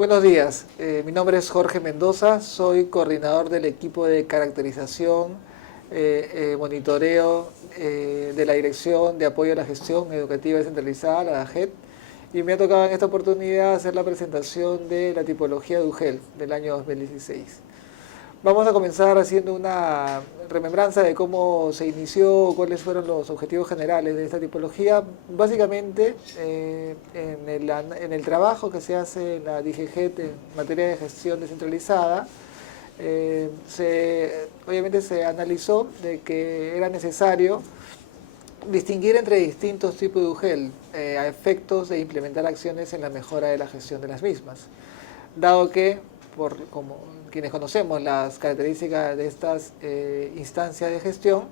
Buenos días, mi nombre es Jorge Mendoza, soy coordinador del equipo de caracterización, monitoreo de la Dirección de Apoyo a la Gestión Educativa Descentralizada, la DAGED, y me ha tocado en esta oportunidad hacer la presentación de la tipología de UGEL del año 2016. Vamos a comenzar haciendo una remembranza de cómo se inició, cuáles fueron los objetivos generales de esta tipología. Básicamente, en el trabajo que se hace en la DGGET en materia de gestión descentralizada, obviamente se analizó de que era necesario distinguir entre distintos tipos de UGEL a efectos de implementar acciones en la mejora de la gestión de las mismas, dado que, como quienes conocemos las características de estas instancias de gestión,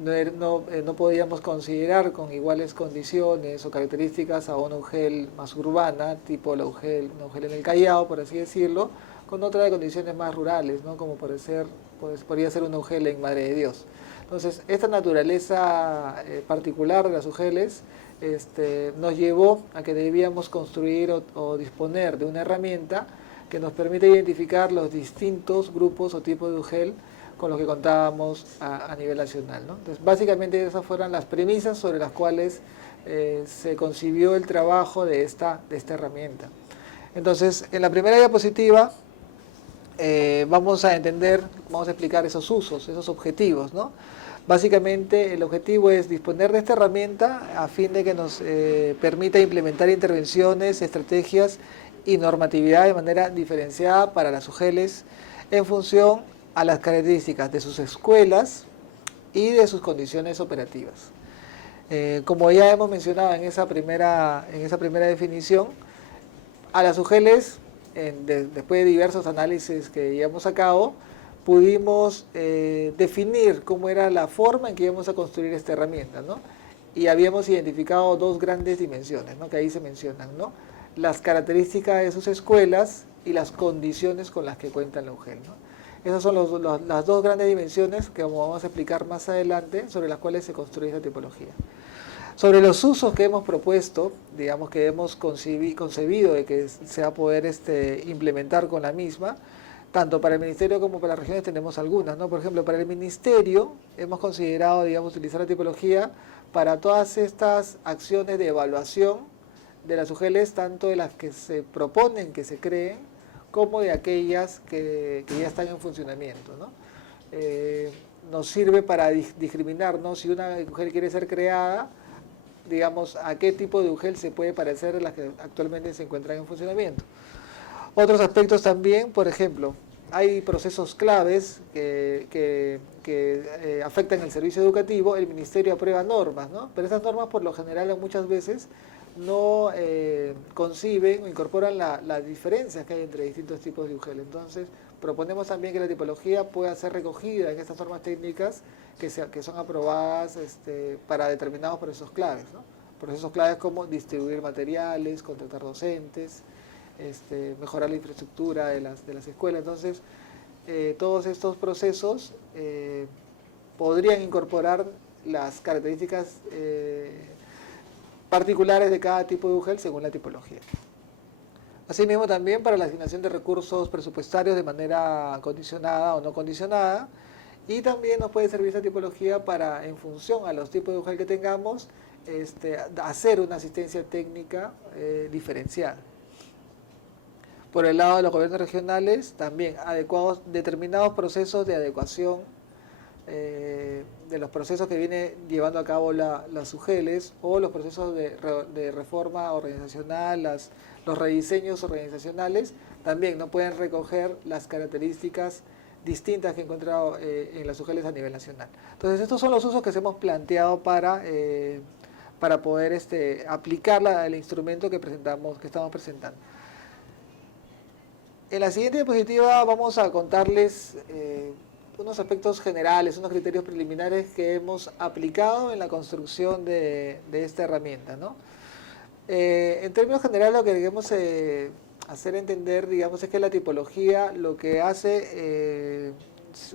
no podíamos considerar con iguales condiciones o características a una UGEL más urbana, tipo una UGEL en el Callao, por así decirlo, con otra de condiciones más rurales, ¿no? Como podría ser una UGEL en Madre de Dios. Entonces, esta naturaleza particular de las UGELes nos llevó a que debíamos construir o disponer de una herramienta que nos permite identificar los distintos grupos o tipos de UGEL con los que contábamos a nivel nacional, ¿no? Entonces, básicamente esas fueron las premisas sobre las cuales se concibió el trabajo de esta herramienta. Entonces, en la primera diapositiva vamos a explicar esos usos, esos objetivos, ¿no? Básicamente el objetivo es disponer de esta herramienta a fin de que nos permita implementar intervenciones, estrategias y normatividad de manera diferenciada para las UGELes en función a las características de sus escuelas y de sus condiciones operativas. Como ya hemos mencionado en esa primera definición, a las UGELes, después de diversos análisis que llevamos a cabo, pudimos definir cómo era la forma en que íbamos a construir esta herramienta, ¿no? Y habíamos identificado dos grandes dimensiones, ¿no? Que ahí se mencionan, ¿no? Las características de sus escuelas y las condiciones con las que cuenta la UGEL, ¿no? Esas son las dos grandes dimensiones que vamos a explicar más adelante, sobre las cuales se construye esta tipología. Sobre los usos que hemos propuesto, digamos que hemos concebido de que se va a poder implementar con la misma, tanto para el Ministerio como para las regiones tenemos algunas, ¿no? Por ejemplo, para el Ministerio hemos considerado, digamos, utilizar la tipología para todas estas acciones de evaluación de las UGELes, tanto de las que se proponen que se creen, como de aquellas que ya están en funcionamiento, ¿no? Nos sirve para discriminar, ¿no? Si una UGEL quiere ser creada, digamos, a qué tipo de UGEL se puede parecer a las que actualmente se encuentran en funcionamiento. Otros aspectos también, por ejemplo, hay procesos claves que afectan el servicio educativo. El Ministerio aprueba normas, ¿no? Pero esas normas por lo general muchas veces no conciben o incorporan las diferencias que hay entre distintos tipos de UGEL. Entonces, proponemos también que la tipología pueda ser recogida en estas normas técnicas que son aprobadas para determinados procesos claves, ¿no? Procesos claves como distribuir materiales, contratar docentes, mejorar la infraestructura de las escuelas. Entonces, todos estos procesos podrían incorporar las características particulares de cada tipo de UGEL según la tipología. Asimismo, también para la asignación de recursos presupuestarios de manera condicionada o no condicionada, y también nos puede servir esta tipología para, en función a los tipos de UGEL que tengamos, hacer una asistencia técnica diferenciada. Por el lado de los gobiernos regionales, también determinados procesos de adecuación de los procesos que viene llevando a cabo las UGELes, o los procesos de reforma organizacional, los rediseños organizacionales, también no pueden recoger las características distintas que he encontrado en las UGELes a nivel nacional. Entonces, estos son los usos que hemos planteado para poder aplicar el instrumento que estamos presentando. En la siguiente diapositiva vamos a contarles unos aspectos generales, unos criterios preliminares que hemos aplicado en la construcción de esta herramienta, ¿no? En términos generales, lo que queremos hacer entender, digamos, es que la tipología lo que hace,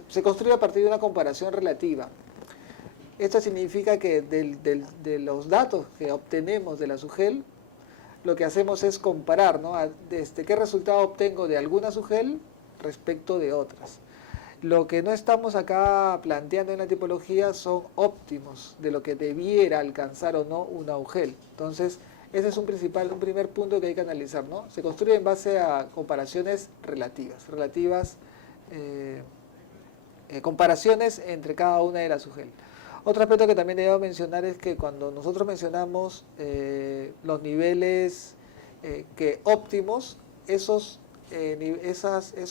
se construye a partir de una comparación relativa. Esto significa que de los datos que obtenemos de la UGEL, lo que hacemos es comparar, ¿no? Qué resultado obtengo de algunas UGEL respecto de otras. Lo que no estamos acá planteando en la tipología son óptimos de lo que debiera alcanzar o no una UGEL. Entonces, ese es un primer punto que hay que analizar, ¿no? Se construye en base a comparaciones relativas, comparaciones entre cada una de las UGEL. Otro aspecto que también debo mencionar es que cuando nosotros mencionamos los niveles que óptimos, esos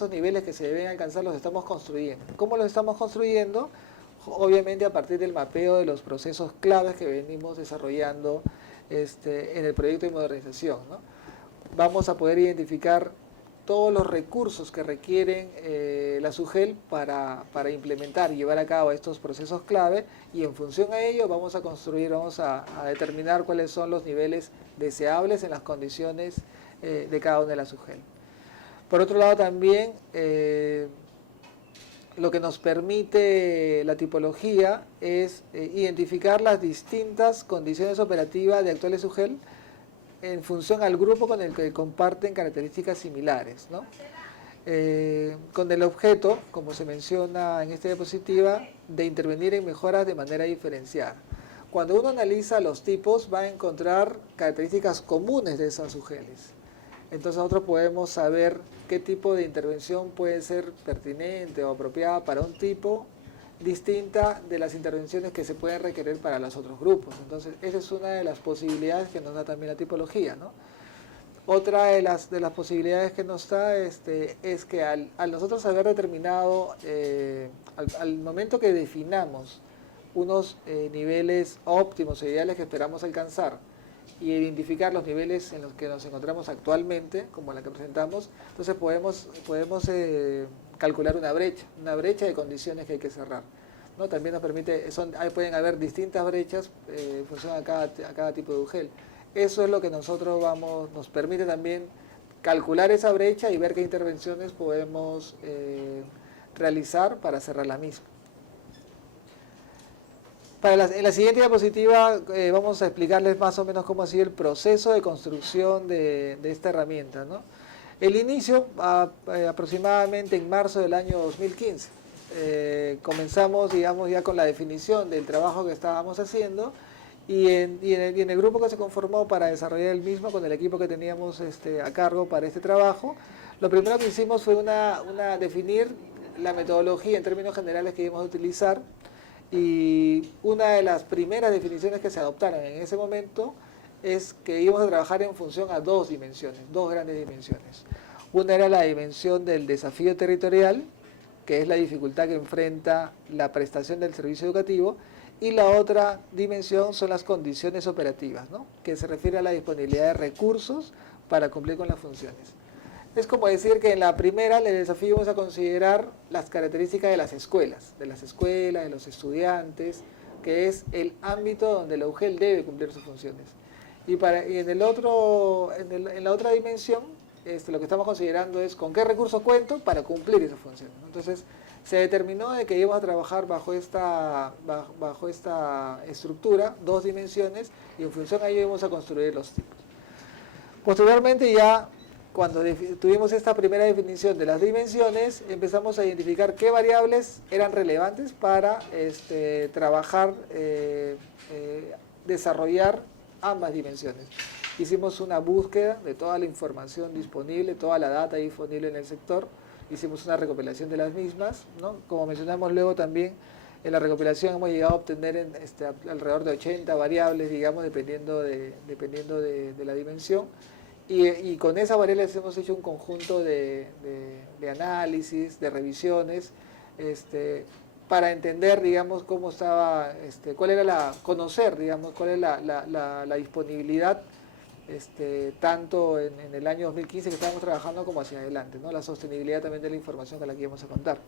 niveles que se deben alcanzar los estamos construyendo. ¿Cómo los estamos construyendo? Obviamente a partir del mapeo de los procesos claves que venimos desarrollando en el proyecto de modernización, ¿no? Vamos a poder identificar todos los recursos que requieren la SUGEL para implementar y llevar a cabo estos procesos clave, y en función a ello vamos a determinar cuáles son los niveles deseables en las condiciones de cada una de las SUGEL. Por otro lado también, lo que nos permite la tipología es identificar las distintas condiciones operativas de actuales UGEL en función al grupo con el que comparten características similares, ¿no? Con el objeto, como se menciona en esta diapositiva, de intervenir en mejoras de manera diferenciada. Cuando uno analiza los tipos, va a encontrar características comunes de esas UGELs. Entonces nosotros podemos saber qué tipo de intervención puede ser pertinente o apropiada para un tipo, distinta de las intervenciones que se pueden requerir para los otros grupos. Entonces esa es una de las posibilidades que nos da también la tipología, ¿no? Otra de las posibilidades que nos da es que al nosotros haber determinado, al momento que definamos unos niveles óptimos o ideales que esperamos alcanzar, y identificar los niveles en los que nos encontramos actualmente, como la que presentamos, entonces podemos calcular una brecha de condiciones que hay que cerrar, ¿no? También nos permite, pueden haber distintas brechas en función a cada tipo de UGEL. Eso es lo que nos permite también calcular esa brecha y ver qué intervenciones podemos realizar para cerrar la misma. En la siguiente diapositiva vamos a explicarles más o menos cómo ha sido el proceso de construcción de esta herramienta, ¿no? El inicio, aproximadamente en marzo del año 2015. Comenzamos, digamos, ya con la definición del trabajo que estábamos haciendo y en el grupo que se conformó para desarrollar el mismo, con el equipo que teníamos a cargo para este trabajo, lo primero que hicimos fue definir la metodología en términos generales que íbamos a utilizar. Y una de las primeras definiciones que se adoptaron en ese momento es que íbamos a trabajar en función a dos grandes dimensiones. Una era la dimensión del desafío territorial, que es la dificultad que enfrenta la prestación del servicio educativo, y la otra dimensión son las condiciones operativas, ¿no? Que se refiere a la disponibilidad de recursos para cumplir con las funciones. Es como decir que en la primera el desafío vamos a considerar las características de las escuelas, de los estudiantes, que es el ámbito donde la UGEL debe cumplir sus funciones. Y en la otra dimensión, lo que estamos considerando es con qué recursos cuento para cumplir esas funciones, ¿no? Entonces, se determinó de que íbamos a trabajar bajo esta estructura, dos dimensiones, y en función a ello íbamos a construir los tipos. Posteriormente ya, cuando tuvimos esta primera definición de las dimensiones, empezamos a identificar qué variables eran relevantes para trabajar, desarrollar ambas dimensiones. Hicimos una búsqueda de toda la información disponible, toda la data disponible en el sector, hicimos una recopilación de las mismas, ¿no? Como mencionamos luego también, en la recopilación hemos llegado a obtener alrededor de 80 variables, digamos, dependiendo de la dimensión. Y con esas variables hemos hecho un conjunto de análisis, de revisiones, para entender, digamos, cómo estaba, conocer, digamos, cuál es la disponibilidad, tanto en el año 2015 que estábamos trabajando como hacia adelante, ¿no? La sostenibilidad también de la información con la que íbamos a contar.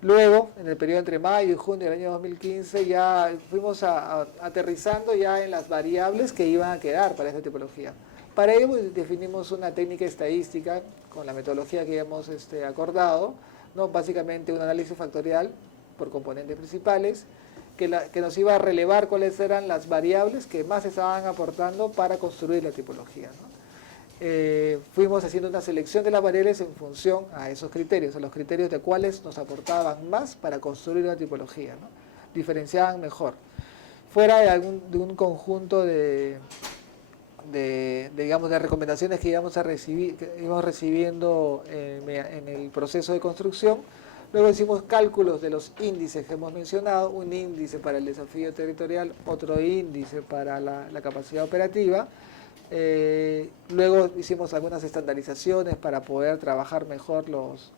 Luego, en el periodo entre mayo y junio del año 2015, ya fuimos aterrizando ya en las variables que iban a quedar para esta tipología. Para ello definimos una técnica estadística con la metodología que hemos acordado, ¿no? Básicamente un análisis factorial por componentes principales, que nos iba a relevar cuáles eran las variables que más estaban aportando para construir la tipología, ¿no? Fuimos haciendo una selección de las variables en función a esos criterios, a los criterios de cuáles nos aportaban más para construir una tipología, ¿no? Diferenciaban mejor. Fuera de un conjunto digamos, de recomendaciones que íbamos recibiendo en el proceso de construcción, luego hicimos cálculos de los índices que hemos mencionado, un índice para el desafío territorial, otro índice para la capacidad operativa. Luego hicimos algunas estandarizaciones para poder trabajar mejor los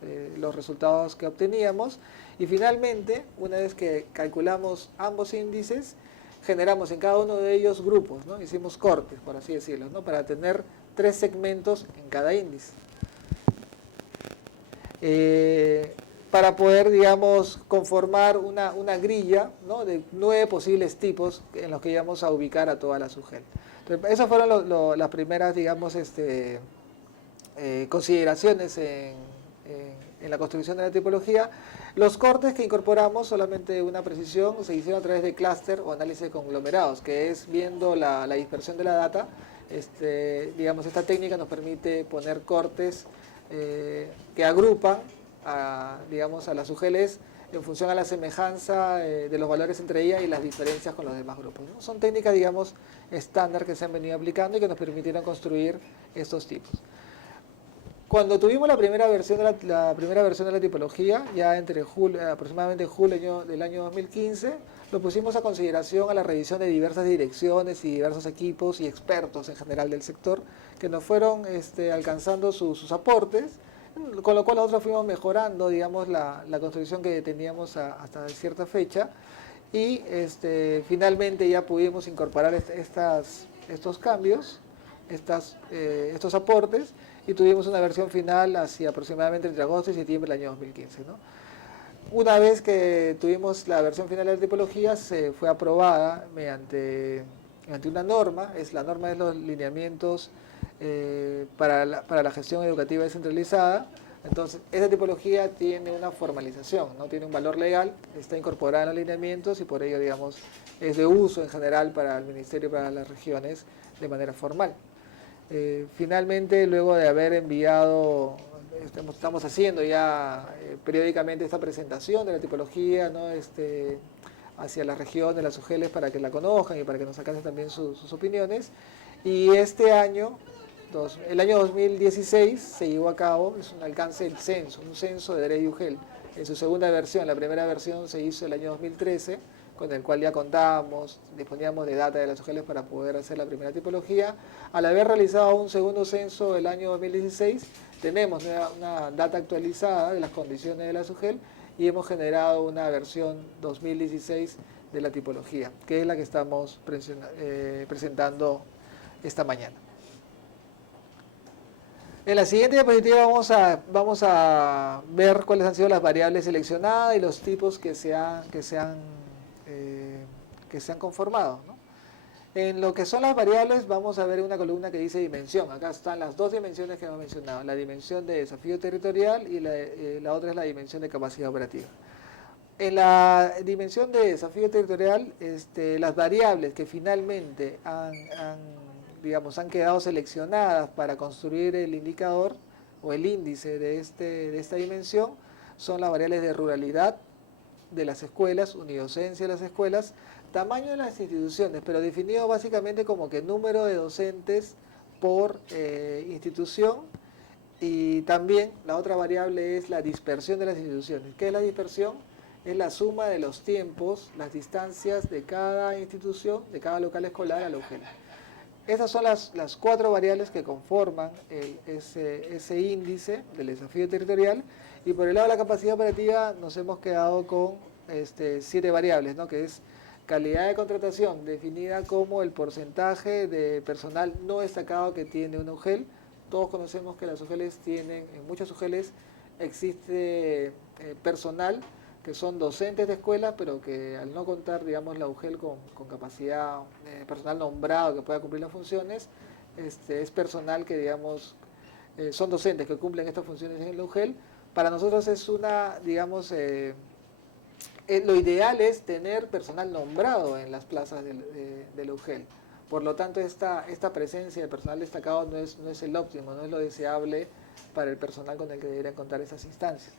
resultados que obteníamos, y finalmente, una vez que calculamos ambos índices, generamos en cada uno de ellos grupos, ¿no? Hicimos cortes, por así decirlo, ¿no? Para tener 3 segmentos en cada índice. Para poder, digamos, conformar una grilla, ¿no? De 9 posibles tipos en los que íbamos a ubicar a toda la SUGEL. Entonces, esas fueron las primeras, digamos, consideraciones en la construcción de la tipología. Los cortes que incorporamos, solamente una precisión, se hicieron a través de clúster o análisis de conglomerados, que es viendo la dispersión de la data. Digamos, esta técnica nos permite poner cortes que agrupan digamos, a las UGLs en función a la semejanza de los valores entre ellas y las diferencias con los demás grupos, ¿no? Son técnicas, digamos, estándar que se han venido aplicando y que nos permitieron construir estos tipos. Cuando tuvimos la primera versión de la tipología, ya entre aproximadamente julio del año 2015, lo pusimos a consideración a la revisión de diversas direcciones y diversos equipos y expertos en general del sector, que nos fueron alcanzando sus aportes, con lo cual nosotros fuimos mejorando, digamos, la construcción que teníamos hasta cierta fecha, y finalmente ya pudimos incorporar estos cambios, estos aportes, y tuvimos una versión final hacia aproximadamente entre agosto y septiembre del año 2015, ¿no? Una vez que tuvimos la versión final de la tipología, se fue aprobada mediante una norma. La norma es los lineamientos para la gestión educativa descentralizada. Entonces, esa tipología tiene una formalización, ¿no? Tiene un valor legal, está incorporada en los lineamientos y por ello, digamos, es de uso en general para el Ministerio y para las regiones de manera formal. Finalmente, luego de haber enviado, estamos haciendo ya periódicamente esta presentación de la tipología, ¿no? Hacia la región de las UGELs para que la conozcan y para que nos alcancen también sus opiniones. Y este año, el año 2016, se llevó a cabo, es un alcance del censo, un censo de DRE y UGEL, en su segunda versión. La primera versión se hizo el año 2013, con el cual ya contábamos, disponíamos de data de las UGELs para poder hacer la primera tipología. Al haber realizado un segundo censo el año 2016, tenemos una data actualizada de las condiciones de las UGEL y hemos generado una versión 2016 de la tipología, que es la que estamos presentando esta mañana. En la siguiente diapositiva vamos a ver cuáles han sido las variables seleccionadas y los tipos que se han conformado, ¿no? En lo que son las variables, vamos a ver una columna que dice dimensión. Acá están las 2 dimensiones que hemos mencionado, la dimensión de desafío territorial y la otra es la dimensión de capacidad operativa. En la dimensión de desafío territorial, las variables que finalmente han quedado seleccionadas para construir el indicador o el índice de esta dimensión son las variables de ruralidad de las escuelas, unidocencia de las escuelas, tamaño de las instituciones, pero definido básicamente como que número de docentes por institución, y también la otra variable es la dispersión de las instituciones. ¿Qué es la dispersión? Es la suma de los tiempos, las distancias de cada institución, de cada local escolar a la UGEL. Esas son las 4 variables que conforman ese índice del desafío territorial, y por el lado de la capacidad operativa nos hemos quedado con 7 variables, ¿no? Que es calidad de contratación, definida como el porcentaje de personal no destacado que tiene una UGEL. Todos conocemos que las UGELs tienen, en muchas UGELs existe personal que son docentes de escuela, pero que al no contar, digamos, la UGEL con capacidad personal nombrado que pueda cumplir las funciones, es personal que, digamos, son docentes que cumplen estas funciones en la UGEL. Para nosotros es una, digamos, lo ideal es tener personal nombrado en las plazas del UGEL. Por lo tanto, esta presencia de personal destacado no es el óptimo, no es lo deseable para el personal con el que deberían contar esas instancias.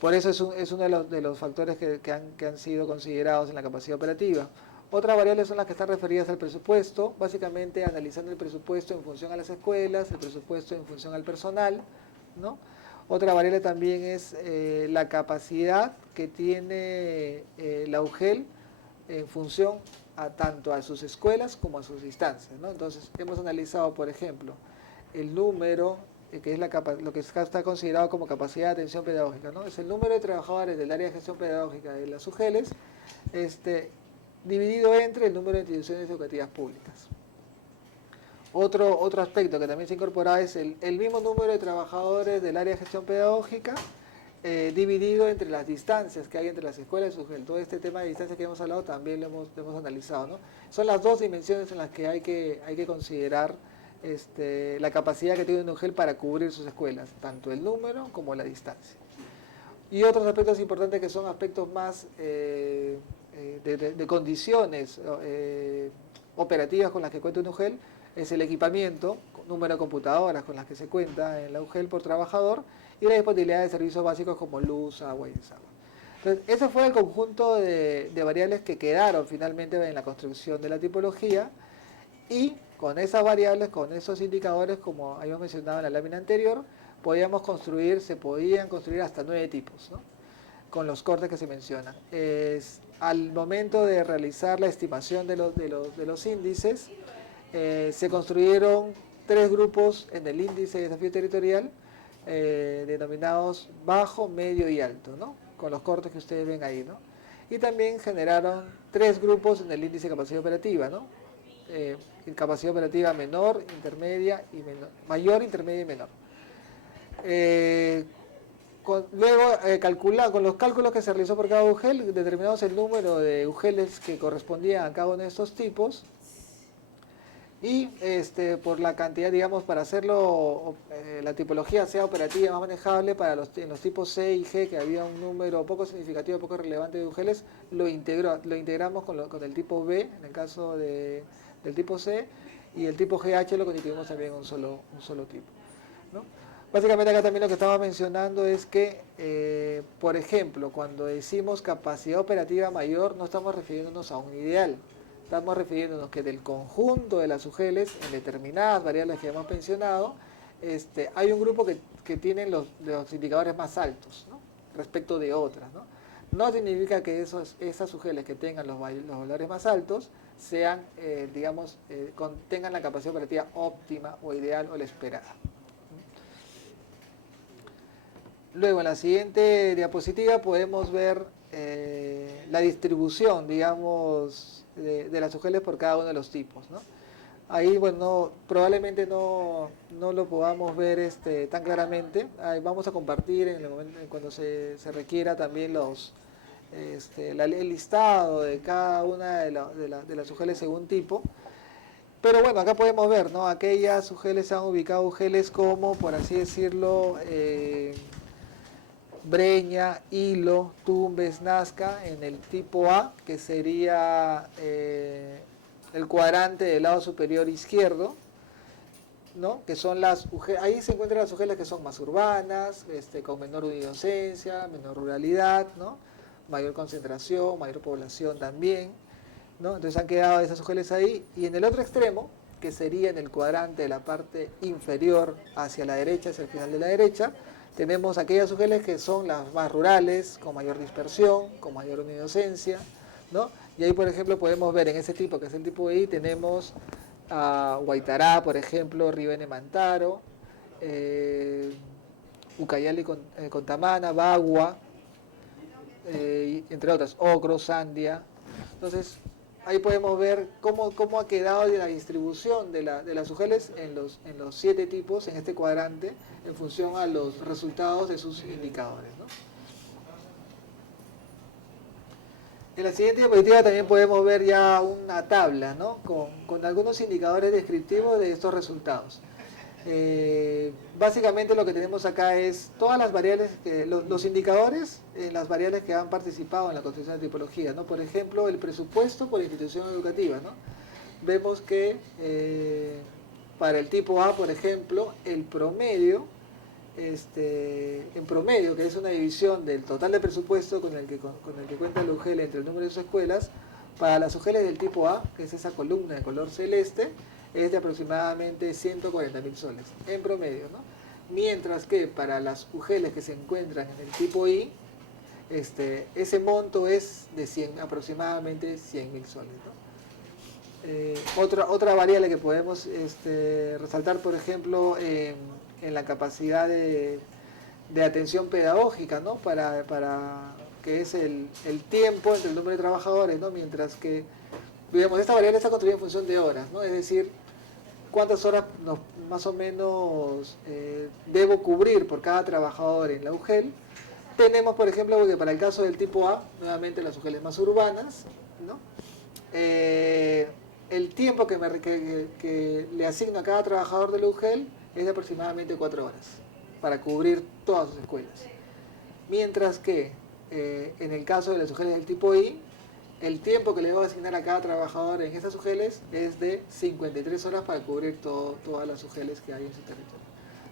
Por eso es uno de los factores que han sido considerados en la capacidad operativa. Otras variables son las que están referidas al presupuesto, básicamente analizando el presupuesto en función a las escuelas, el presupuesto en función al personal, ¿no? Otra variable también es la capacidad que tiene la UGEL en función tanto a sus escuelas como a sus instancias, ¿no? Entonces, hemos analizado, por ejemplo, el número, que es lo que está considerado como capacidad de atención pedagógica, ¿no? Es el número de trabajadores del área de gestión pedagógica de las UGELes, dividido entre el número de instituciones educativas públicas. Otro aspecto que también se incorpora es el mismo número de trabajadores del área de gestión pedagógica dividido entre las distancias que hay entre las escuelas y UGEL. Todo este tema de distancias que hemos hablado también lo hemos analizado, ¿no? Son las dos dimensiones en las que hay que considerar la capacidad que tiene un UGEL para cubrir sus escuelas, tanto el número como la distancia. Y otros aspectos importantes que son aspectos más de condiciones operativas con las que cuenta un UGEL es el equipamiento, número de computadoras con las que se cuenta en la UGEL por trabajador y la disponibilidad de servicios básicos como luz, agua y desagüe. Entonces, ese fue el conjunto de variables que quedaron finalmente en la construcción de la tipología y con esas variables, con esos indicadores, como habíamos mencionado en la lámina anterior, se podían construir hasta 9 tipos, ¿no? Con los cortes que se mencionan. Al momento de realizar la estimación de los índices, se construyeron 3 grupos en el índice de desafío territorial, denominados bajo, medio y alto, ¿no? Con los cortes que ustedes ven ahí, ¿no? Y también generaron 3 grupos en el índice de capacidad operativa, ¿no? Capacidad operativa menor, intermedia y menor, mayor, intermedia y menor. Luego, con los cálculos que se realizó por cada UGEL, determinamos el número de UGELes que correspondían a cada uno de estos tipos y por la cantidad, digamos, para hacerlo, la tipología sea operativa, más manejable, en los tipos C y G, que había un número poco significativo, poco relevante de UGELes, lo integramos con el tipo B, en el caso del tipo C, y el tipo GH lo constituimos también un solo tipo, ¿no? Básicamente acá también lo que estaba mencionando es que, por ejemplo, cuando decimos capacidad operativa mayor, no estamos refiriéndonos a un ideal, estamos refiriéndonos que del conjunto de las UGELes, en determinadas variables que hemos mencionado, hay un grupo que tienen los indicadores más altos, ¿no? Respecto de otras, ¿no? No significa que esas UGELes que tengan los valores más altos sean, tengan la capacidad operativa óptima o ideal o la esperada. Luego, en la siguiente diapositiva podemos ver la distribución, digamos, de las UGELes por cada uno de los tipos, ¿no? Ahí, bueno, probablemente no lo podamos ver tan claramente. Ahí vamos a compartir en el momento, cuando se requiera también el listado de cada una de las UGELes según tipo. Pero bueno, acá podemos ver, ¿no? Aquellas UGELes se han ubicado UGELes como, por así decirlo, Breña, Hilo, Tumbes, Nazca en el tipo A, que sería el cuadrante del lado superior izquierdo, ¿no? Que son ahí se encuentran las UGELes que son más urbanas, con menor unidocencia, menor ruralidad, ¿no? Mayor concentración, mayor población también, ¿no? Entonces han quedado esas UGELes ahí, y en el otro extremo, que sería en el cuadrante de la parte inferior hacia la derecha, hacia el final de la derecha, tenemos aquellas UGELes que son las más rurales, con mayor dispersión, con mayor unidocencia, ¿no? Y ahí, por ejemplo, podemos ver en ese tipo, que es el tipo I, tenemos a Huaytará, por ejemplo, Rivene Mantaro, Ucayali con Tamana, Bagua, entre otras, Ocro, Sandia. Entonces, ahí podemos ver cómo ha quedado la distribución de las UGELes en los 7 tipos, en este cuadrante, en función a los resultados de sus indicadores, ¿no? En la siguiente diapositiva también podemos ver ya una tabla, ¿no? Con algunos indicadores descriptivos de estos resultados. Básicamente lo que tenemos acá es todas las variables, los indicadores en las variables que han participado en la construcción de tipología, ¿no? Por ejemplo, el presupuesto por institución educativa, ¿no? Vemos que para el tipo A, por ejemplo, el promedio, en promedio, que es una división del total de presupuesto con el que cuenta el UGEL entre el número de sus escuelas, para las UGELes del tipo A, que es esa columna de color celeste, es de aproximadamente 140.000 soles, en promedio, ¿no? Mientras que para las UGELes que se encuentran en el tipo I, ese monto es de aproximadamente 100.000 soles, ¿no? Otra variable que podemos resaltar, por ejemplo, en la capacidad de atención pedagógica, ¿no? Para que es el tiempo entre el número de trabajadores, ¿no? Mientras que, digamos, esta variable está construida en función de horas, ¿no? Es decir, cuántas horas más o menos debo cubrir por cada trabajador en la UGEL. Tenemos, por ejemplo, que para el caso del tipo A, nuevamente las UGELes más urbanas, ¿no? El tiempo que le asigno a cada trabajador de la UGEL es de aproximadamente 4 horas para cubrir todas sus escuelas. Mientras que en el caso de las UGELes del tipo I, el tiempo que le debo asignar a cada trabajador en estas UGELes es de 53 horas para cubrir todas las UGELes que hay en su territorio.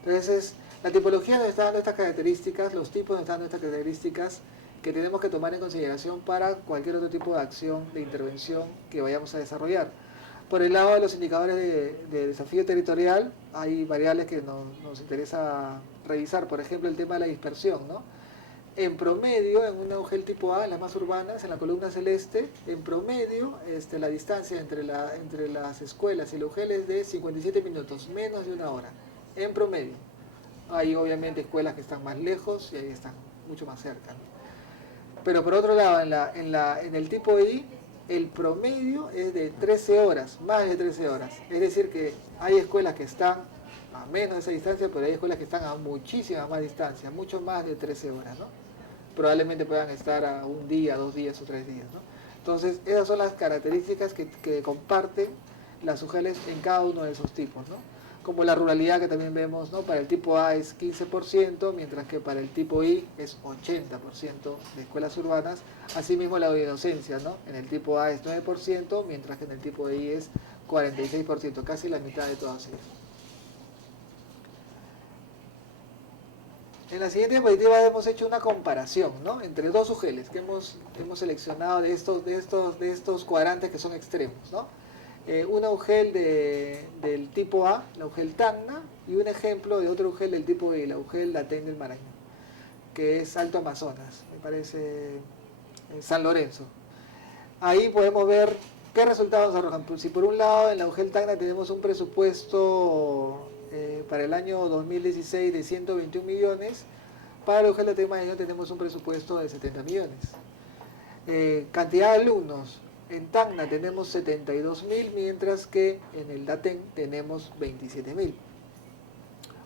Entonces, la tipología nos está dando estas características, los tipos nos están dando estas características que tenemos que tomar en consideración para cualquier otro tipo de acción, de intervención que vayamos a desarrollar. Por el lado de los indicadores de desafío territorial, hay variables que nos interesa revisar, por ejemplo, el tema de la dispersión, ¿no? En promedio, en una UGEL tipo A, en las más urbanas, en la columna celeste, en promedio, la distancia entre las escuelas y la UGEL es de 57 minutos, menos de una hora, en promedio. Hay obviamente escuelas que están más lejos y ahí están mucho más cerca, ¿no? Pero por otro lado, en el tipo I, el promedio es de 13 horas, más de 13 horas. Es decir que hay escuelas que están a menos de esa distancia, pero hay escuelas que están a muchísima más distancia, mucho más de 13 horas, ¿no? Probablemente puedan estar a un día, 2 días o 3 días, ¿no? Entonces, esas son las características que comparten las UGELes en cada uno de esos tipos, ¿no? Como la ruralidad que también vemos, ¿no? Para el tipo A es 15%, mientras que para el tipo I es 80% de escuelas urbanas. Asimismo la docencia, ¿no? En el tipo A es 9%, mientras que en el tipo I es 46%, casi la mitad de todas ellas. En la siguiente diapositiva hemos hecho una comparación, ¿no? Entre dos UGELes que hemos seleccionado de estos cuadrantes que son extremos, ¿no? Una UGEL del tipo A, la UGEL Tacna, y un ejemplo de otro UGEL del tipo B, la UGEL Latén del Marañón, que es Alto Amazonas, me parece San Lorenzo. Ahí podemos ver qué resultados nos arrojan. Si por un lado en la UGEL Tacna tenemos un presupuesto para el año 2016 de 121 millones, para la UGEL Latén del Marañón tenemos un presupuesto de 70 millones. Cantidad de alumnos. En Tacna tenemos 72.000, mientras que en el Latén tenemos 27.000.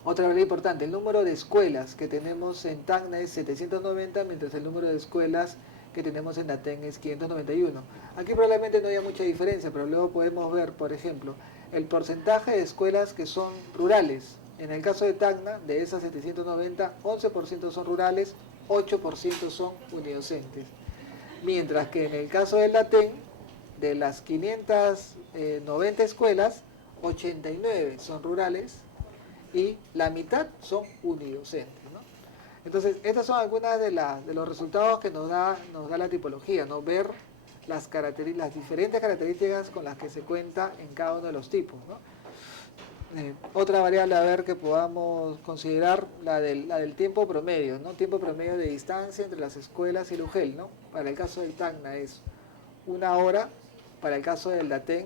Otra verdad importante, el número de escuelas que tenemos en Tacna es 790, mientras el número de escuelas que tenemos en Latén es 591. Aquí probablemente no haya mucha diferencia, pero luego podemos ver, por ejemplo, el porcentaje de escuelas que son rurales. En el caso de Tacna, de esas 790, 11% son rurales, 8% son unidocentes. Mientras que en el caso del Latén, de las 590 escuelas, 89 son rurales y la mitad son unidocentes, ¿no? Entonces, estas son algunas de los resultados que nos da la tipología, ¿no? Ver las diferentes características con las que se cuenta en cada uno de los tipos, ¿no? Otra variable a ver que podamos considerar, la del tiempo promedio, ¿no? Tiempo promedio de distancia entre las escuelas y el UGEL, ¿no? Para el caso del Tacna es 1 hora, para el caso del Latén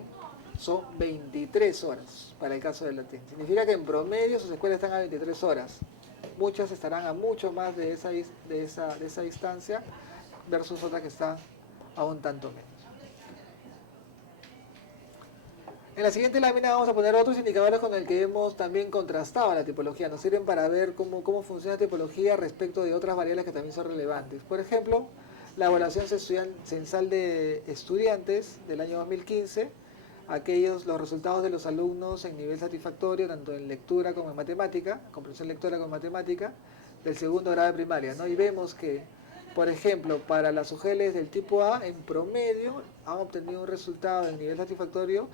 son 23 horas para el caso del Latén. Significa que en promedio sus escuelas están a 23 horas. Muchas estarán a mucho más de esa distancia versus otras que están a un tanto menos. En la siguiente lámina vamos a poner otros indicadores con el que hemos también contrastado la tipología. Nos sirven para ver cómo funciona la tipología respecto de otras variables que también son relevantes. Por ejemplo, la evaluación censal de estudiantes del año 2015. los resultados de los alumnos en nivel satisfactorio, tanto en lectura como en matemática, comprensión lectora como en matemática, del segundo grado de primaria, ¿no? Y vemos que, por ejemplo, para las UGELs del tipo A, en promedio, han obtenido un resultado en nivel satisfactorio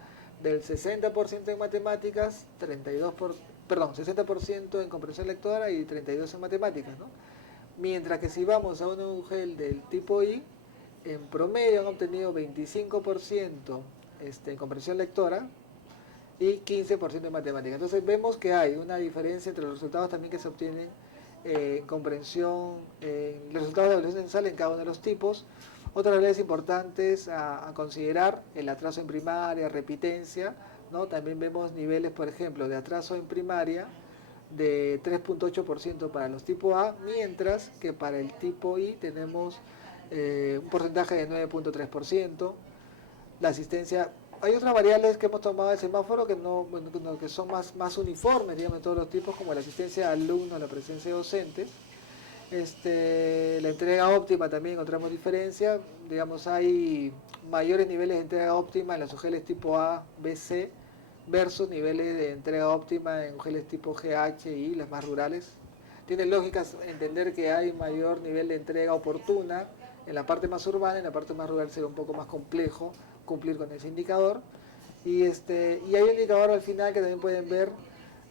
del 60% en matemáticas, 60% en comprensión lectora y 32% en matemáticas, ¿no? Mientras que si vamos a una UGEL del tipo I, en promedio han obtenido 25% en comprensión lectora y 15% en matemáticas. Entonces vemos que hay una diferencia entre los resultados también que se obtienen en comprensión, los resultados de evaluación censal en cada uno de los tipos. Otras realidades importantes a considerar: el atraso en primaria, repitencia, ¿no? También vemos niveles, por ejemplo, de atraso en primaria de 3.8% para los tipo A, mientras que para el tipo I tenemos un porcentaje de 9.3%. La asistencia, hay otras variables que hemos tomado del semáforo que no, bueno, que son más uniformes, digamos, en todos los tipos, como la asistencia de alumnos, la presencia de docentes. La entrega óptima también encontramos diferencia, digamos, hay mayores niveles de entrega óptima en las UGELs tipo A, B, C, versus niveles de entrega óptima en UGELs tipo GH y las más rurales. Tiene lógica entender que hay mayor nivel de entrega oportuna en la parte más urbana, en la parte más rural será un poco más complejo cumplir con ese indicador. Y hay un indicador al final que también pueden ver,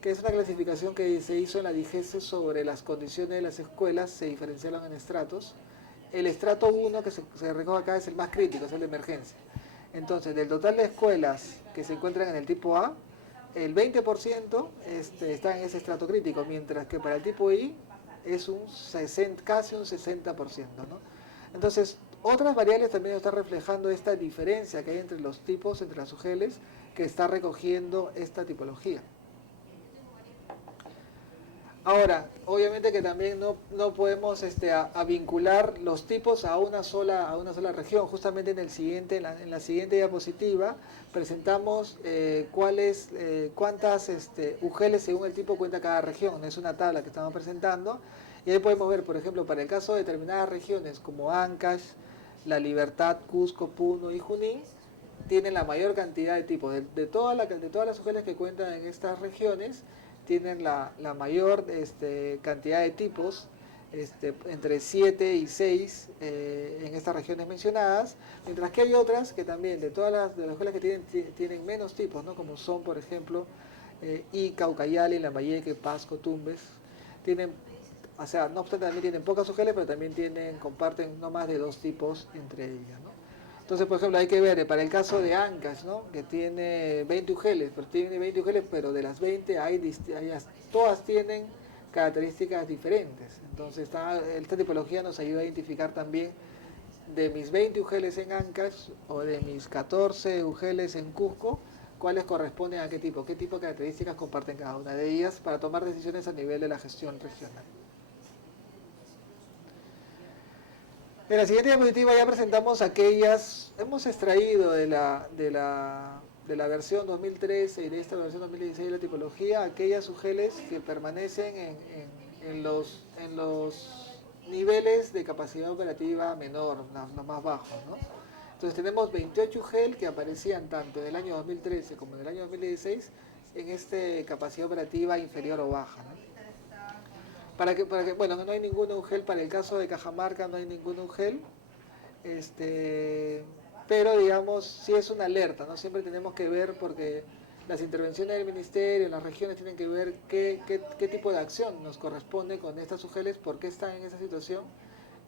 que es una clasificación que se hizo en la DIGESE sobre las condiciones de las escuelas, se diferenciaron en estratos. El estrato 1 que se recoge acá es el más crítico, es el de emergencia. Entonces, del total de escuelas que se encuentran en el tipo A, el 20% está en ese estrato crítico, mientras que para el tipo I es casi un 60%, ¿no? Entonces, otras variables también están reflejando esta diferencia que hay entre los tipos, entre las UGELs, que está recogiendo esta tipología. Ahora, obviamente que también no podemos a vincular los tipos a una sola región. Justamente en la siguiente diapositiva presentamos cuántas UGELs según el tipo cuenta cada región. Es una tabla que estamos presentando. Y ahí podemos ver, por ejemplo, para el caso de determinadas regiones como Ancash, La Libertad, Cusco, Puno y Junín, tienen la mayor cantidad de tipos. De todas las UGELs que cuentan en estas regiones, tienen la mayor cantidad de tipos, entre 7 y 6 en estas regiones mencionadas, mientras que hay otras que también, de las escuelas que tienen menos tipos, ¿no? Como son, por ejemplo, Ica, Ucayali, Lambayeque, Pasco, Tumbes, o sea, no obstante también tienen pocas UGELs, pero también comparten no más de 2 tipos entre ellas, ¿no? Entonces, por ejemplo, hay que ver, para el caso de Ancash, ¿no? Que tiene 20 UGELs, pero de las 20 todas tienen características diferentes. Entonces, esta tipología nos ayuda a identificar también de mis 20 UGELs en Ancash o de mis 14 UGELs en Cusco, cuáles corresponden a qué tipo de características comparten cada una de ellas para tomar decisiones a nivel de la gestión regional. En la siguiente diapositiva ya presentamos hemos extraído de la versión 2013 y de esta versión 2016 de la tipología, aquellas UGELs que permanecen en los niveles de capacidad operativa menor, los más bajos, ¿no? Entonces tenemos 28 UGEL que aparecían tanto en el año 2013 como en el año 2016 en capacidad operativa inferior o baja, ¿no? Bueno, no hay ningún UGEL para el caso de Cajamarca, no hay ningún UGEL, pero digamos, sí es una alerta, ¿no? Siempre tenemos que ver, porque las intervenciones del ministerio, las regiones tienen que ver qué tipo de acción nos corresponde con estas UGELs, por qué están en esa situación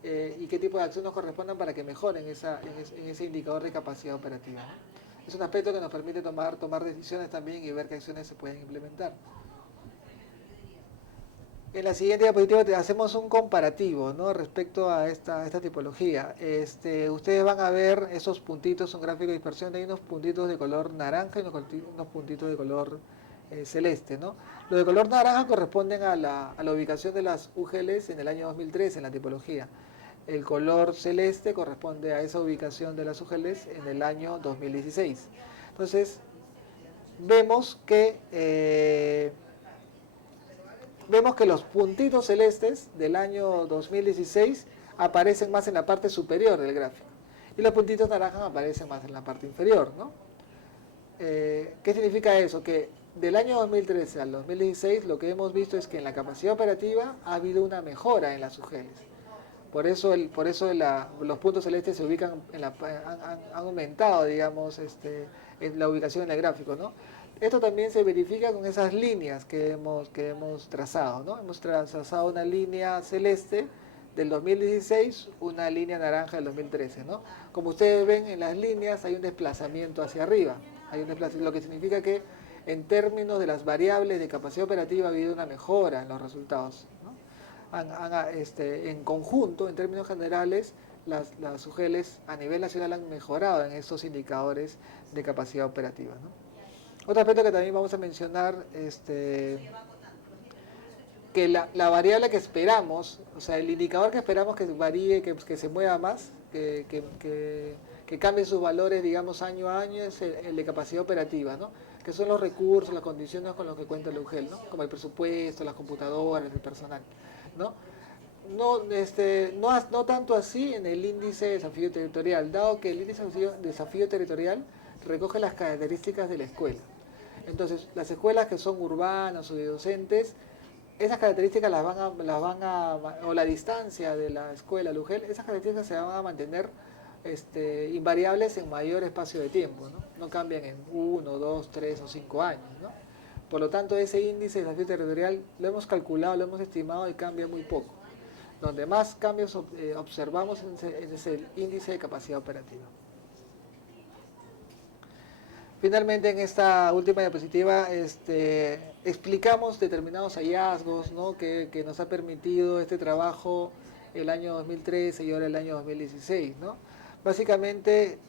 y qué tipo de acción nos correspondan para que mejoren en ese indicador de capacidad operativa, ¿no? Es un aspecto que nos permite tomar decisiones también y ver qué acciones se pueden implementar. En la siguiente diapositiva hacemos un comparativo, ¿no? Respecto a esta tipología. Ustedes van a ver esos puntitos, un gráfico de dispersión, hay unos puntitos de color naranja y unos puntitos de color celeste, ¿no? Los de color naranja corresponden a la ubicación de las UGELs en el año 2013 en la tipología. El color celeste corresponde a esa ubicación de las UGELs en el año 2016. Entonces, vemos que los puntitos celestes del año 2016 aparecen más en la parte superior del gráfico y los puntitos naranjas aparecen más en la parte inferior, ¿no? ¿Qué significa eso? Que del año 2013 al 2016 lo que hemos visto es que en la capacidad operativa ha habido una mejora en las UGELs. Por eso los puntos celestes se ubican, han aumentado, digamos, en la ubicación en el gráfico, ¿no? Esto también se verifica con esas líneas que hemos trazado, ¿no? Hemos trazado una línea celeste del 2016, una línea naranja del 2013, ¿no? Como ustedes ven en las líneas hay un desplazamiento hacia arriba, lo que significa que en términos de las variables de capacidad operativa ha habido una mejora en los resultados, ¿no? En conjunto, en términos generales, las UGELs a nivel nacional han mejorado en estos indicadores de capacidad operativa, ¿no? Otro aspecto que también vamos a mencionar, que la variable que esperamos, o sea, el indicador que esperamos que varíe, que se mueva más, que cambie sus valores, digamos, año a año, es el de capacidad operativa, ¿no? Que son los recursos, las condiciones con los que cuenta la UGEL, ¿no? Como el presupuesto, las computadoras, el personal, ¿no? No tanto así en el índice de desafío territorial, dado que el índice de desafío territorial recoge las características de la escuela. Entonces, las escuelas que son urbanas o de docentes, esas características o la distancia de la escuela al UGEL, esas características se van a mantener invariables en mayor espacio de tiempo, ¿no? No cambian en 1, 2, 3 o 5 años, ¿no? Por lo tanto, ese índice de desafío territorial lo hemos calculado, lo hemos estimado y cambia muy poco. Donde más cambios observamos es el índice de capacidad operativa. Finalmente, en esta última diapositiva explicamos determinados hallazgos, ¿no? que nos ha permitido este trabajo el año 2013 y ahora el año 2016, ¿no? Básicamente,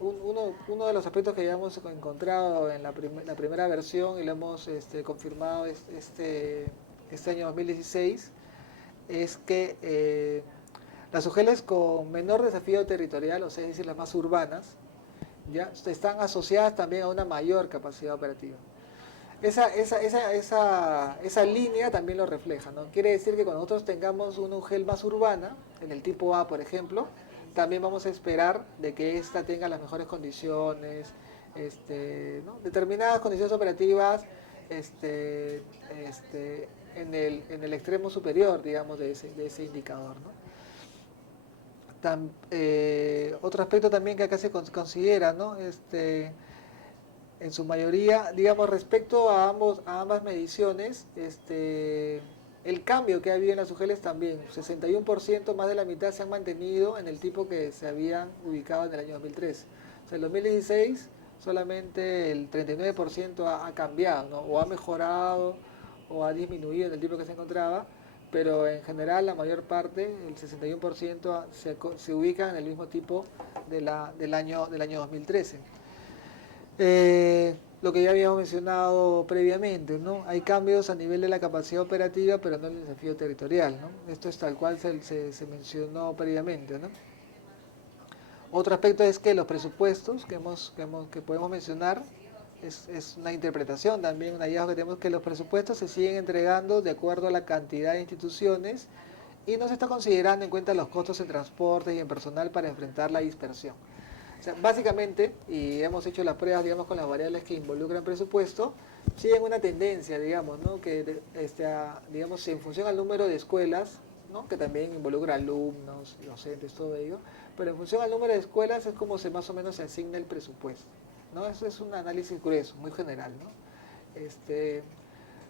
uno de los aspectos que habíamos encontrado en la primera versión y lo hemos confirmado este año 2016, es que las UGELs con menor desafío territorial, o sea, es decir, las más urbanas, ya están asociadas también a una mayor capacidad operativa. Esa línea también lo refleja, ¿no? Quiere decir que cuando nosotros tengamos una UGEL más urbana, en el tipo A, por ejemplo, también vamos a esperar de que ésta tenga las mejores condiciones, ¿no? Determinadas condiciones operativas en el extremo superior, digamos, de ese indicador, ¿no? Otro aspecto también que acá se considera, ¿no? En su mayoría, digamos, respecto a ambas mediciones, el cambio que ha habido en las UGELs también, 61%, más de la mitad se han mantenido en el tipo que se habían ubicado en el año 2013. O sea, en 2016 solamente el 39% ha cambiado, ¿no? O ha mejorado o ha disminuido en el tipo que se encontraba, pero en general la mayor parte, el 61%, se ubica en el mismo tipo del año 2013. Lo que ya habíamos mencionado previamente, ¿no? Hay cambios a nivel de la capacidad operativa, pero no en el desafío territorial, ¿no? Esto es tal cual se mencionó previamente, ¿no? Otro aspecto es que los presupuestos que podemos mencionar es una interpretación también, un hallazgo que tenemos, que los presupuestos se siguen entregando de acuerdo a la cantidad de instituciones y no se está considerando en cuenta los costos en transporte y en personal para enfrentar la dispersión. O sea, básicamente, y hemos hecho las pruebas, digamos, con las variables que involucran presupuesto, siguen una tendencia, digamos, ¿no? Que, digamos, en función al número de escuelas, ¿no? Que también involucra alumnos, docentes, todo ello, pero en función al número de escuelas es como más o menos se asigna el presupuesto, ¿no? Eso es un análisis grueso, muy general, ¿no?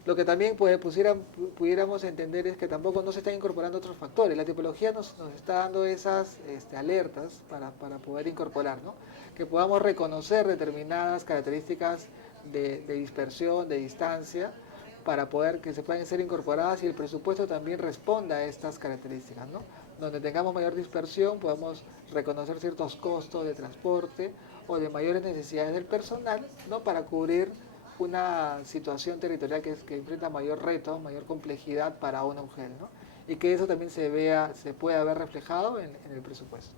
Lo que también pudiéramos entender es que tampoco no se están incorporando otros factores. La tipología nos está dando esas alertas para poder incorporar, ¿no? Que podamos reconocer determinadas características de dispersión, de distancia, para poder que se puedan ser incorporadas y el presupuesto también responda a estas características, ¿no? Donde tengamos mayor dispersión podemos reconocer ciertos costos de transporte o de mayores necesidades del personal, ¿no? Para cubrir una situación territorial que enfrenta mayor reto, mayor complejidad para una mujer, ¿no? Y que eso también se pueda ver reflejado en el presupuesto.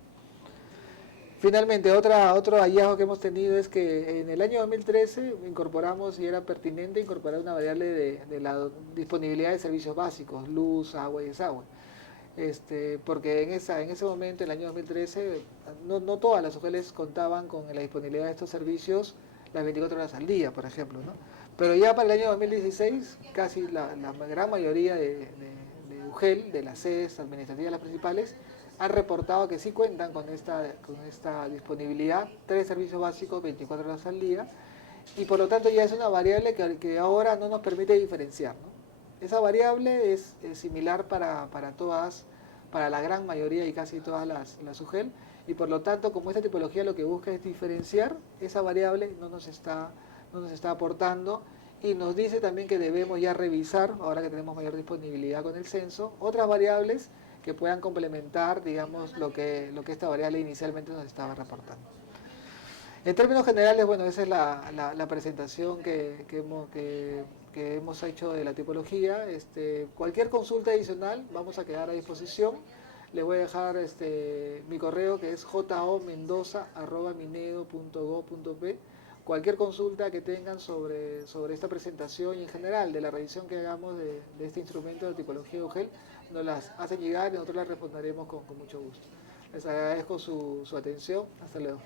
Finalmente, otro hallazgo que hemos tenido es que en el año 2013 incorporamos, y era pertinente incorporar una variable de la disponibilidad de servicios básicos, luz, agua y desagüe. Porque en ese momento, en el año 2013, no todas las UGELs contaban con la disponibilidad de estos servicios, las 24 horas al día, por ejemplo, ¿no? Pero ya para el año 2016, casi la gran mayoría de UGEL, de las sedes administrativas las principales, han reportado que sí cuentan con esta disponibilidad, 3 servicios básicos 24 horas al día, y por lo tanto ya es una variable que ahora no nos permite diferenciar, ¿no? Esa variable es similar para todas, para la gran mayoría y casi todas las UGEL, y por lo tanto, como esta tipología lo que busca es diferenciar, esa variable no nos está aportando, y nos dice también que debemos ya revisar, ahora que tenemos mayor disponibilidad con el censo, otras variables que puedan complementar, digamos, lo que esta variable inicialmente nos estaba reportando. En términos generales, bueno, esa es la presentación que hemos hecho de la tipología. Cualquier consulta adicional vamos a quedar a disposición. Les voy a dejar mi correo, que es jomendoza@minedo.go.p. Cualquier consulta que tengan sobre esta presentación y en general de la revisión que hagamos de este instrumento de tipología de UGEL, nos las hacen llegar y nosotros las responderemos con mucho gusto. Les agradezco su atención. Hasta luego.